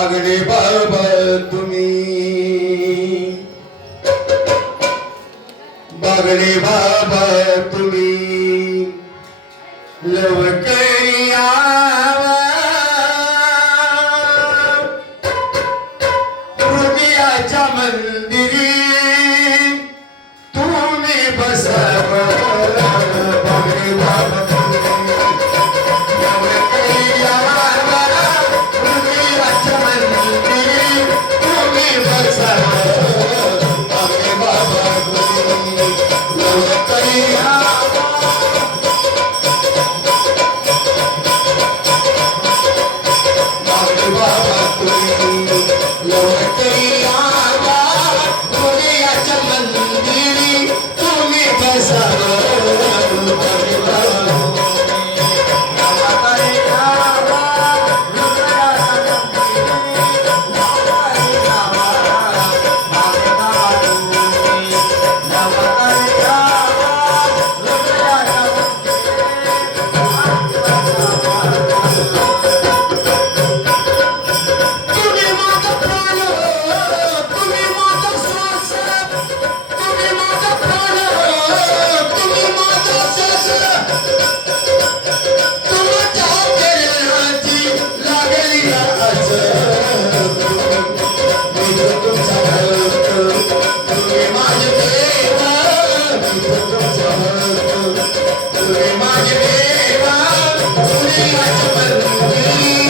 बगड़े बाब तुम्ही बगड़े बाबा तुमी, तुमी लवक Lord, Thank you.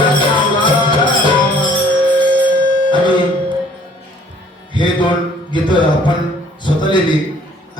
Thank you.